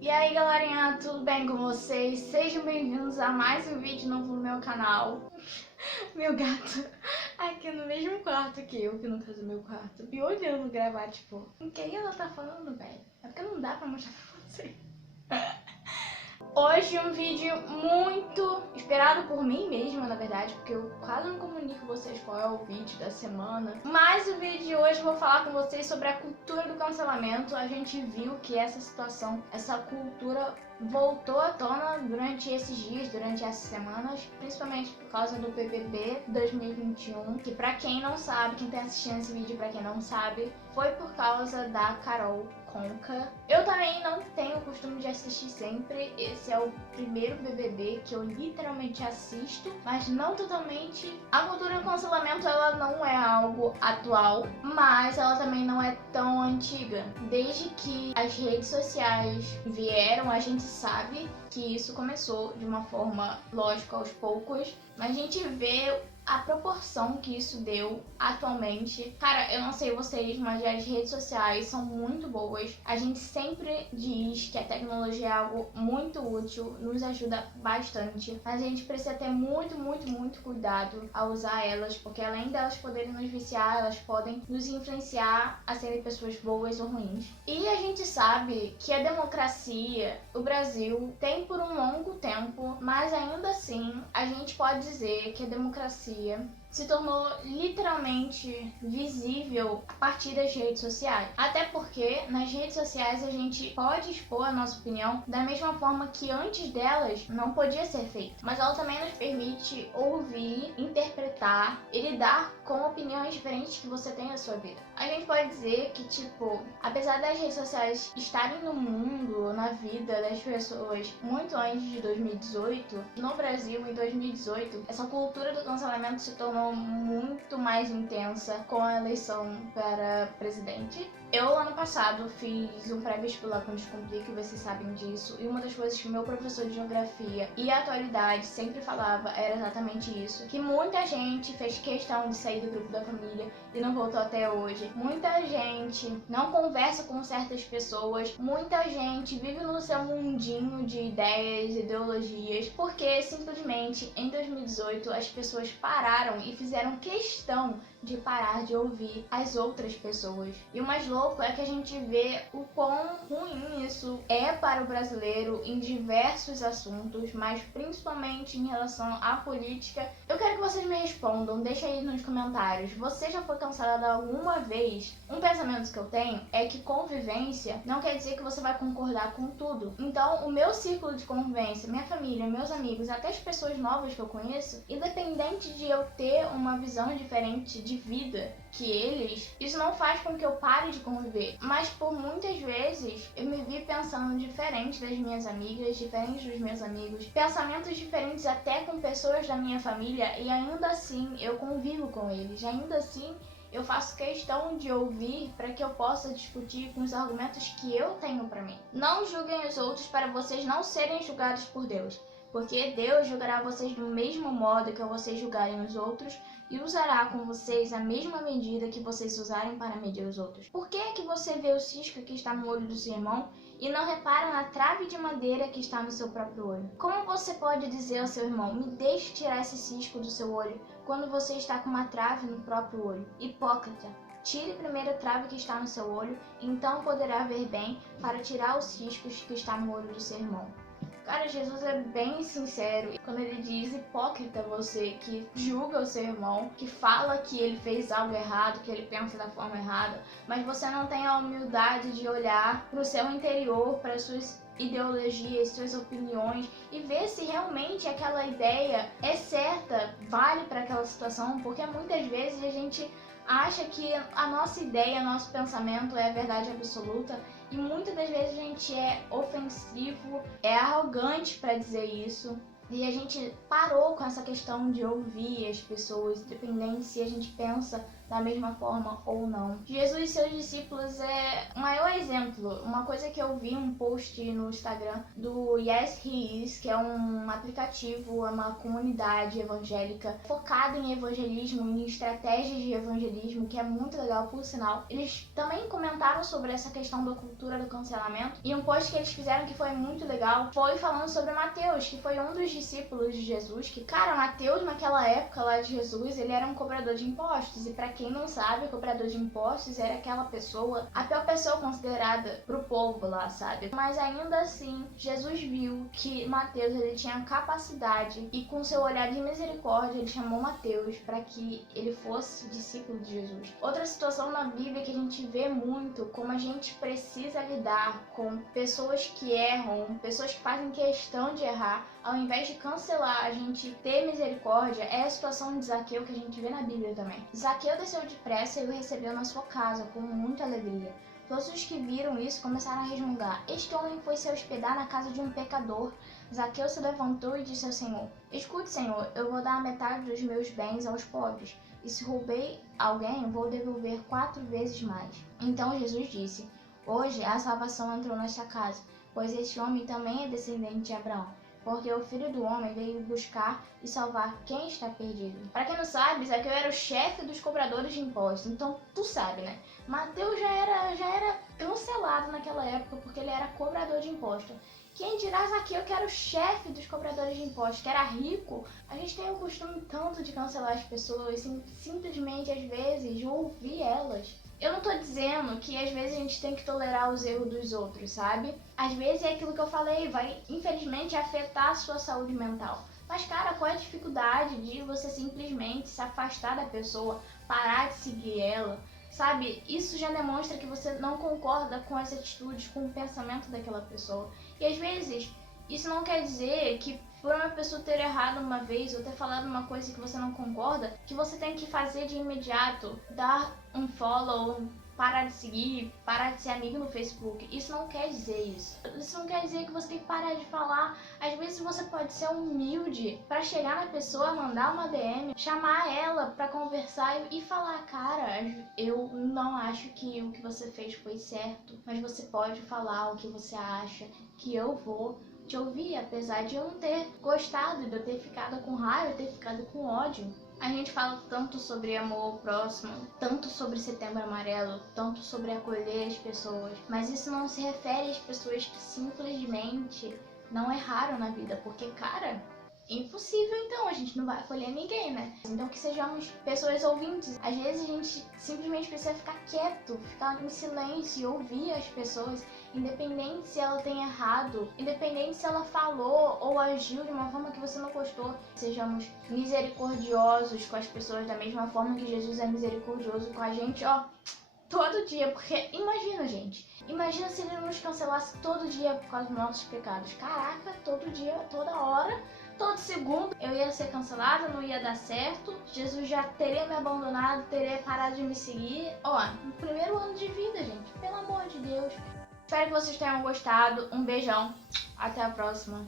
E aí galerinha, tudo bem com vocês? Sejam bem-vindos a mais um vídeo novo no meu canal. Meu gato aqui no mesmo quarto que eu, que no caso é meu quarto, me olhando gravar, tipo, o que ela tá falando, velho? É porque não dá pra mostrar pra vocês. Hoje um vídeo muito esperado por mim mesma, na verdade, porque eu quase não comunico vocês qual é o vídeo da semana. Mas o vídeo de hoje eu vou falar com vocês sobre a cultura do cancelamento. A gente viu que essa situação, essa cultura voltou à tona durante esses dias, durante essas semanas, principalmente por causa do BBB 2021, que pra quem não sabe, quem tá assistindo esse vídeo, pra quem não sabe, foi por causa da Carol Conká. Eu também não tenho o costume de assistir sempre, esse é o primeiro BBB que eu literalmente assisto, mas não totalmente. A cultura do cancelamento, ela não é algo atual, mas ela também não é tão antiga. Desde que as redes sociais vieram, a gente sabe que isso começou de uma forma lógica aos poucos, mas a gente vê a proporção que isso deu atualmente. Cara, eu não sei vocês, mas as redes sociais são muito boas. A gente sempre diz que a tecnologia é algo muito útil, nos ajuda bastante, mas a gente precisa ter muito cuidado ao usar elas, porque além delas poderem nos viciar, elas podem nos influenciar a serem pessoas boas ou ruins. E a gente sabe que a democracia, o Brasil tem por um longo tempo, mas ainda assim a gente pode dizer que a democracia se tornou literalmente visível a partir das redes sociais. Até porque nas redes sociais a gente pode expor a nossa opinião da mesma forma que antes delas não podia ser feito. Mas ela também nos permite ouvir, interpretar e lidar com opiniões diferentes que você tem na sua vida. A gente pode dizer que, tipo, apesar das redes sociais estarem no mundo, na vida das pessoas muito antes de 2018, no Brasil, em 2018, essa cultura do cancelamento se tornou muito mais intensa com a eleição para presidente. Eu, ano passado, fiz um pré-vestibular com Descomplica, vocês sabem disso, e uma das coisas que meu professor de geografia e atualidade sempre falava era exatamente isso, que muita gente fez questão de sair do grupo da família e não voltou até hoje. Muita gente não conversa com certas pessoas, muita gente vive no seu mundinho de ideias, ideologias, porque simplesmente em 2018 as pessoas pararam e fizeram questão de parar de ouvir as outras pessoas. E o mais louco é que a gente vê o quão ruim isso é para o brasileiro em diversos assuntos, mas principalmente em relação à política. Eu quero que vocês me respondam, deixa aí nos comentários. Você já foi cancelado alguma vez? Um pensamento que eu tenho é que convivência não quer dizer que você vai concordar com tudo. Então, o meu círculo de convivência, minha família, meus amigos, até as pessoas novas que eu conheço, independente de eu ter uma visão diferente de vida que eles, isso não faz com que eu pare de conviver, mas por muitas vezes eu me vi pensando diferente das minhas amigas, diferente dos meus amigos, pensamentos diferentes até com pessoas da minha família, e ainda assim eu convivo com eles, ainda assim eu faço questão de ouvir para que eu possa discutir com os argumentos que eu tenho para mim. Não julguem os outros para vocês não serem julgados por Deus, porque Deus julgará vocês do mesmo modo que vocês julgarem os outros e usará com vocês a mesma medida que vocês usarem para medir os outros. Por que é que você vê o cisco que está no olho do seu irmão e não repara na trave de madeira que está no seu próprio olho? Como você pode dizer ao seu irmão, me deixe tirar esse cisco do seu olho, quando você está com uma trave no próprio olho? Hipócrita! Tire primeiro a trave que está no seu olho, então poderá ver bem para tirar os ciscos que está no olho do seu irmão. Cara, Jesus é bem sincero quando ele diz hipócrita você que julga o seu irmão, que fala que ele fez algo errado, que ele pensa da forma errada, mas você não tem a humildade de olhar para o seu interior, para as suas ideologias, suas opiniões e ver se realmente aquela ideia é certa, vale para aquela situação, porque muitas vezes a gente acha que a nossa ideia, nosso pensamento é a verdade absoluta e muitas das vezes a gente é ofensivo, é arrogante para dizer isso. E a gente parou com essa questão de ouvir as pessoas, independente se a gente pensa da mesma forma ou não. Jesus e seus discípulos é o maior exemplo. Uma coisa que eu vi um post no Instagram do Yes He Is, que é um aplicativo, é uma comunidade evangélica focada em evangelismo, em estratégias de evangelismo, que é muito legal, por sinal. Eles também comentaram sobre essa questão da cultura do cancelamento, e um post que eles fizeram que foi muito legal foi falando sobre Mateus, que foi um dos discípulos de Jesus, que, cara, Mateus naquela época lá de Jesus, ele era um cobrador de impostos, e pra quem não sabe, o cobrador de impostos era aquela pessoa, a pior pessoa considerada pro povo lá, sabe? Mas ainda assim, Jesus viu que Mateus, ele tinha capacidade, e com seu olhar de misericórdia, ele chamou Mateus para que ele fosse discípulo de Jesus. Outra situação na Bíblia que a gente vê muito, como a gente precisa lidar com pessoas que erram, pessoas que fazem questão de errar, ao invés de cancelar, a gente ter misericórdia, é a situação de Zaqueu que a gente vê na Bíblia também. Zaqueu desceu depressa e o recebeu na sua casa com muita alegria. Todos os que viram isso começaram a resmungar: este homem foi se hospedar na casa de um pecador. Zaqueu se levantou e disse ao Senhor: escute, Senhor, eu vou dar a metade dos meus bens aos pobres, e se roubei alguém, vou devolver 4 vezes mais. Então Jesus disse: hoje a salvação entrou nesta casa, pois este homem também é descendente de Abraão. Porque o Filho do Homem veio buscar e salvar quem está perdido. Para quem não sabe, Zaqueu era o chefe dos cobradores de impostos. Então, tu sabe, né? Mateus já era cancelado naquela época porque ele era cobrador de impostos. Quem dirá Zaqueu, que era o chefe dos cobradores de impostos, que era rico? A gente tem o costume tanto de cancelar as pessoas, simplesmente, às vezes, de ouvir elas. Eu não tô dizendo que às vezes a gente tem que tolerar os erros dos outros, sabe? Às vezes é aquilo que eu falei, vai infelizmente afetar a sua saúde mental. Mas, cara, qual é a dificuldade de você simplesmente se afastar da pessoa, parar de seguir ela, sabe? Isso já demonstra que você não concorda com as atitudes, com o pensamento daquela pessoa. E às vezes, isso não quer dizer que por uma pessoa ter errado uma vez ou ter falado uma coisa que você não concorda, que você tem que fazer de imediato, dar um follow, parar de seguir, parar de ser amigo no Facebook. Isso não quer dizer isso. Isso não quer dizer que você tem que parar de falar. Às vezes você pode ser humilde para chegar na pessoa, mandar uma DM, chamar ela para conversar e falar: cara, eu não acho que o que você fez foi certo, mas você pode falar o que você acha, que eu vou te ouvir, apesar de eu não ter gostado, de eu ter ficado com raiva, ter ficado com ódio. A gente fala tanto sobre amor ao próximo, tanto sobre Setembro Amarelo, tanto sobre acolher as pessoas, mas isso não se refere às pessoas que simplesmente não erraram na vida, porque, cara, impossível, então, a gente não vai acolher ninguém, né? Então que sejamos pessoas ouvintes. Às vezes a gente simplesmente precisa ficar quieto, ficar em silêncio e ouvir as pessoas, independente se ela tem errado, independente se ela falou ou agiu de uma forma que você não gostou. Sejamos misericordiosos com as pessoas da mesma forma que Jesus é misericordioso com a gente, ó, todo dia. Porque imagina, gente, imagina se ele nos cancelasse todo dia por causa dos nossos pecados. Caraca, todo dia, toda hora, todo segundo eu ia ser cancelada, não ia dar certo, Jesus já teria me abandonado, teria parado de me seguir. Ó, no primeiro ano de vida, gente, pelo amor de Deus. Espero que vocês tenham gostado, um beijão, até a próxima.